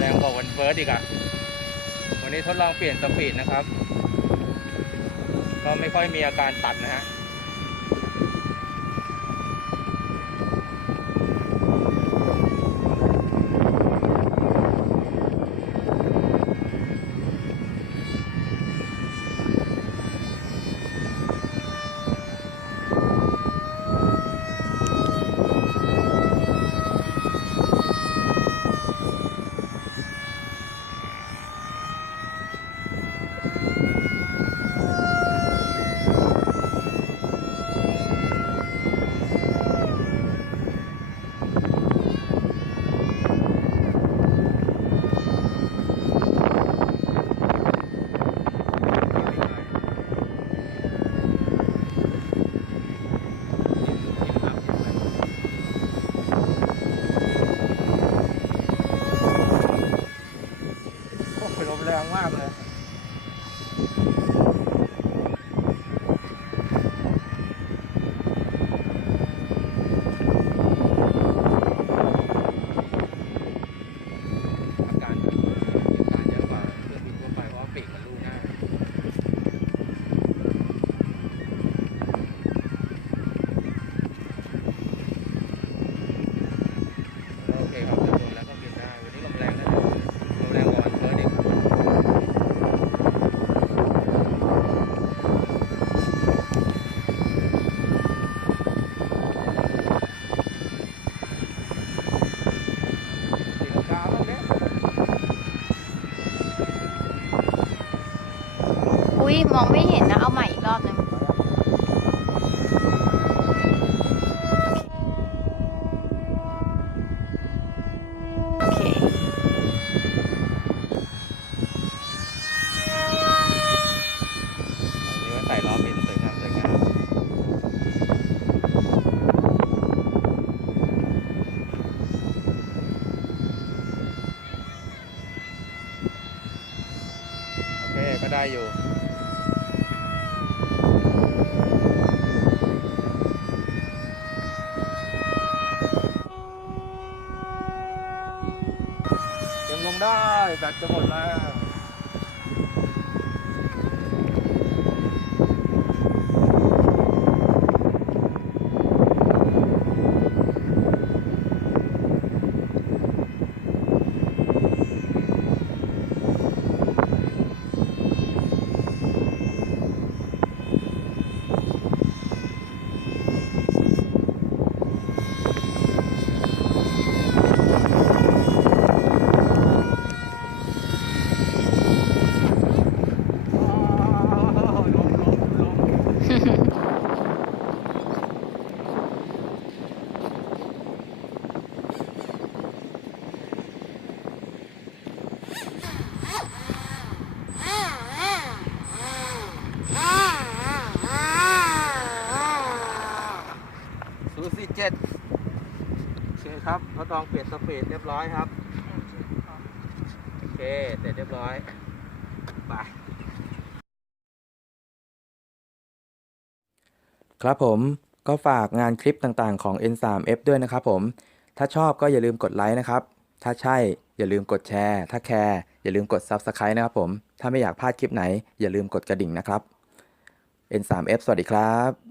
แรงกว่าวันเฟิร์สอีกอะวันนี้ทดลองเปลี่ยนสปีดนะครับก็ไม่ค่อยมีอาการตัดนะฮะลมแรงมากเลยอาการเยอะกว่าเครื่องบินทั่วไปเพราะปีกมันลู่ง่ายโอเคครับจะลงแล้วก็บินได้วันนี้ลมแรงนะลมแรงกว่าวันเฟิร์สอีกอุ้ยมองไม่เห็นนะ เอาใหม่อีกรอบนึงโอเคนี่ว่าใส่ล้อบินสวยงามสวยงามโอเคก็ได้อยู่เต็มลงได้แบตจะหมดแล้วSu47โอเคครับทดลองเปลี่ยนสปีดเรียบร้อยครับโอเคเสร็จเรียบร้อยไปครับผมก็ฝากงานคลิปต่างๆของ N3F ด้วยนะครับผมถ้าชอบก็อย่าลืมกดไลค์นะครับถ้าใช่อย่าลืมกดแชร์ถ้าแคร์อย่าลืมกด Subscribe นะครับผมถ้าไม่อยากพลาดคลิปไหนอย่าลืมกดกระดิ่งนะครับ N3F สวัสดีครับ